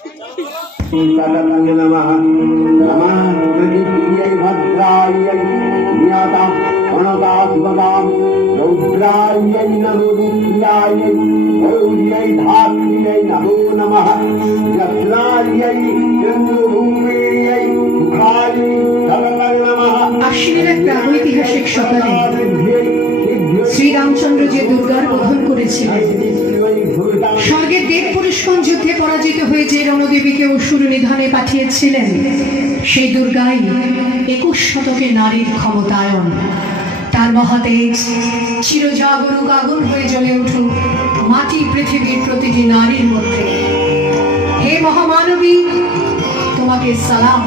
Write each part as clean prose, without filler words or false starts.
नमः नमः प्रतिप्रियै भद्रायै नियता प्रणतात्मकां रौद्रायै नमो रुद्रायै गौर्यै धात्र्यै नमो नमः यत्रायै चन्द्रभूम्यै मुखायै तदं नमः। আশ্বিনের এক প্রাগৈতিহাসিক সকালে শ্রীরামচন্দ্র যে দুর্গার বোধন করেছিলেন, স্বর্গের দেব পুরুষগণ যুদ্ধে পরাজিত হয়ে যে রণদেবীকে অসুর নিধনে পাঠিয়েছিলেন, সেই দুর্গাই 21 শতকে নারীর ক্ষমতায়ন। তার মহাতেজ চিরজাগরুক আগুন হয়ে জ্বলে উঠুক মাটি পৃথিবীর প্রতিটি নারীর মধ্যে। হে মহামানবী, তোমাকে সালাম।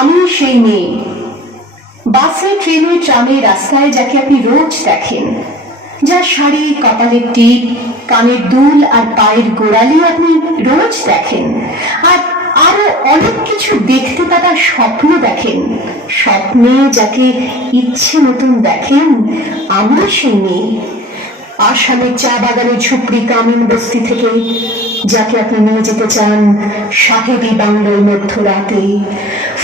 আমি সেই মেয়ে, বাসে ট্রেনে ট্রামে রাস্তায় যাকে আপনি রোজ দেখেন, যার শাড়ি, কপালের টিপ, কানের দুল আর পায়ের গোড়ালি আপনি রোজ দেখেন, আর আরো অনেক কিছু দেখতে তারা স্বপ্ন দেখেন। স্বপ্নে যাকে ইচ্ছে মতন দেখেন, আমি সেই মেয়ে। আসামের চা বাগানের ঝুপড়ি গ্রামীণ বস্তি থেকে যাকে আপনি নিয়ে যেতে চান সাহেবী বাংলোর মধ্যরাতে,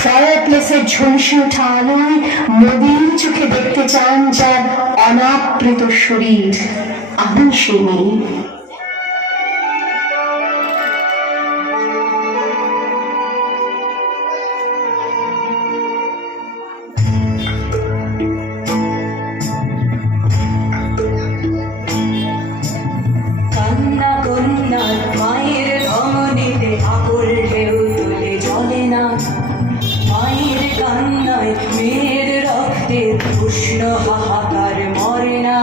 ফায়ার প্লেসের ঝলসে ওঠা আলোয় নদীর চোখে দেখতে চান যার অনাবৃত শরীর, আমি সেই মেয়ে। উষ্ণ হাহাকার মরে না,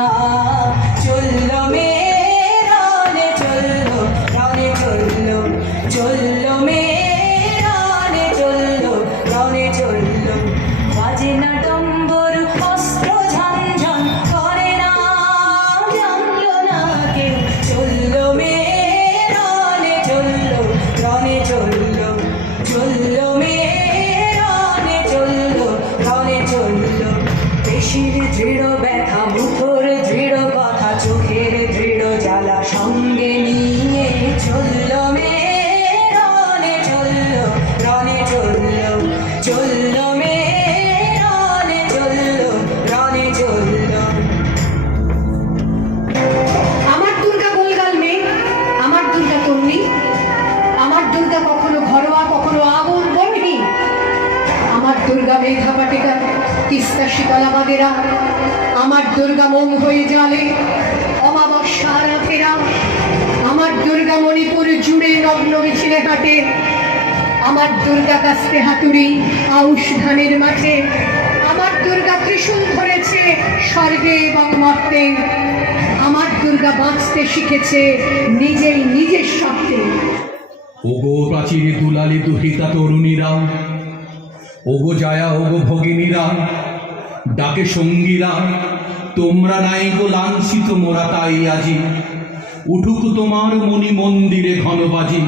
চললো মেরানে চললো রানে চললো, চললো মেরানে চললো রানে চললো, বাজে না ডম্বর অস্ত্র ঝনঝন করে না, জানলো না কেউ, চললো মেরানে চললো রানে চললো, চললো মেরানে চললো রানে চললো। পেশির দৃঢ় ব্যথা, মুখর দৃঢ় কথা, চোখের দৃঢ় জ্বালা সঙ্গে নিয়ে চললো মেরানে চললো রানে চললো, চললো মেরানে চললো রানে চললো। আমার দুর্গা গোলগাল মেয়ে, আমার দুর্গা তন্নি, আমার দুর্গা কখনো ঘরোয়া কখনো আগুন বইনি। আমার দুর্গা মেঘা পাটিকা, তিস্তা শীতলাবাদেরা, আমার দুর্গা মোম হয়ে জলে অমাবস্যা রাতেরা, আমার দুর্গা মণিপুর জুড়ে নগ্ন মিছিলে হাটে, আমার দুর্গা কাস্তে হাতুড়ি আউশ ধানের মাঠে, আমার দুর্গা ত্রিশূল ধরেছে স্বর্গে এবং মর্তে, আমার দুর্গা বাঁচতে শিখেছে নিজেই নিজের স্বার্থে। ওগো প্রাচীর দুলালি দুহিতা তরুণীরা, ওগো জায়া ওগো ভগিনীরা, ডাকে সঙ্গীরা, তোমরা নাই গো লাঞ্ছিত মোরা তাই আজি, উঠুক তোমার মণি মন্দিরে ঘনবাজি।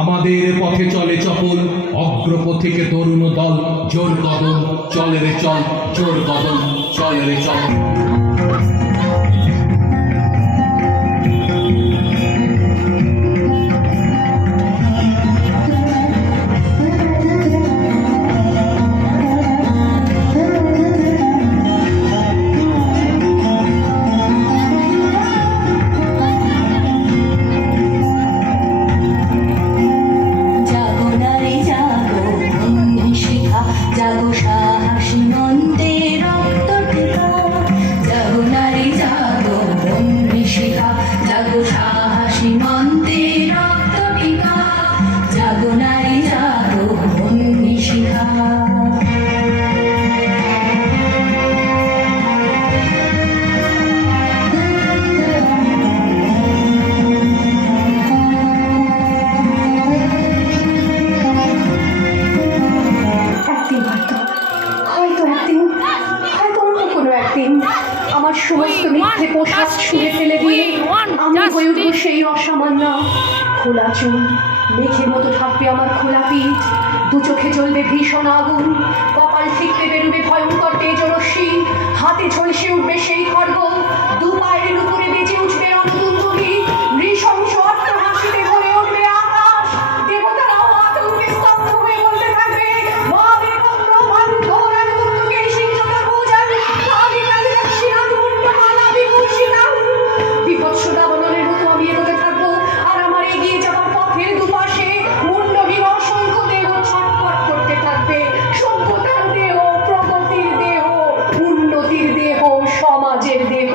আমাদের পথে চলে চপল অগ্রপথিকে তরুণ দল, জোর কদম চলে রে চল, জোর কদম চলে রে চল। জাগো সাহসী মন্ত্রে রক্ত ঠেকা, একদিন আমার সমস্ত মিথ্যে পোশাক ছুঁড়ে ফেলে দিয়ে আমি হয়ে উঠবো সেই অসামান্য। খোলা চুল, মেঘের মতো থাকবে আমার খোলা পিঠ, দু চোখে জ্বলবে ভীষণ আগুন, কপাল ঠিকতে বেরোবে ভয়ঙ্কর তেজরশ্মি, হাতে ঝলসে উঠবে সেই খড়গ, দু পায়ের উপরে বেজে উঠবে রণদুন্দুভি, নৃশংস অট্টহাসিতে ভরে উঠবে আকাশ। দেবতারাও আতঙ্কে স্তব্ধ হয়ে বলতে থাকবে, বিভৎস দাবানলের মতো আমি এগোতে থাকবো, আর আমার এগিয়ে যাওয়ার পথের দুপাশে মুন্ডহীন অসংখ্য দেহ ছটফট করতে থাকবে। সভ্যতার দেহ, প্রগতির দেহ, উন্নতির দেহ, সমাজের দেহ।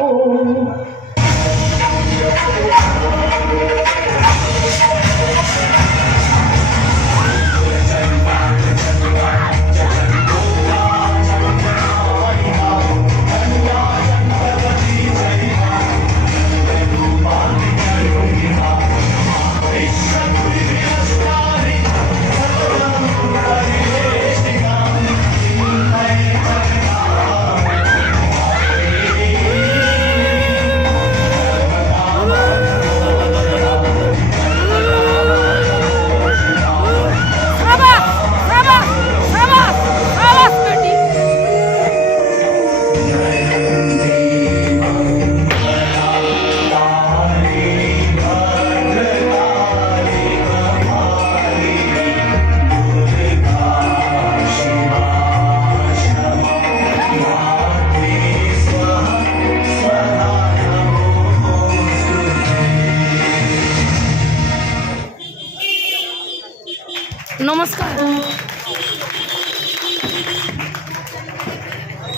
নমস্কার।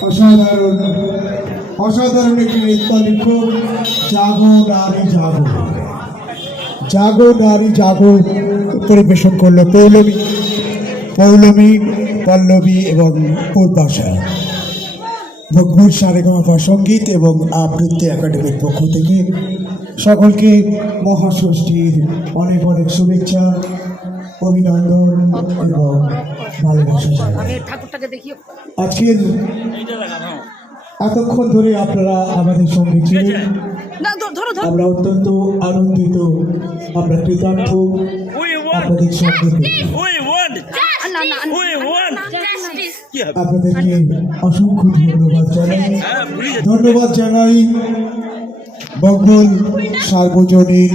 অসাধারণ অসাধারণ একটি নৃত্য লিখুক, জাগো নারী জাগো, জাগো নারী জাগো পরিবেশন করলো পৌলমী, পল্লবী এবং পূর্বাশা। ভোগপুর সারেগামা সঙ্গীত এবং আবৃত্তি একাডেমির পক্ষ থেকে সকলকে মহাষষ্ঠীর অনেক অনেক শুভেচ্ছা, অভিনন্দন এবং ভালোবাসা জানাই। আজকের এতক্ষণ ধরে আপনারা আমাদের সঙ্গে ছিলেন, আমরা অত্যন্ত আনন্দিত, আমরা কৃতার্থ আপনাদের সঙ্গে আপনাদেরকে অসংখ্য ধন্যবাদ জানাই। বঙ্গল সার্বজনীন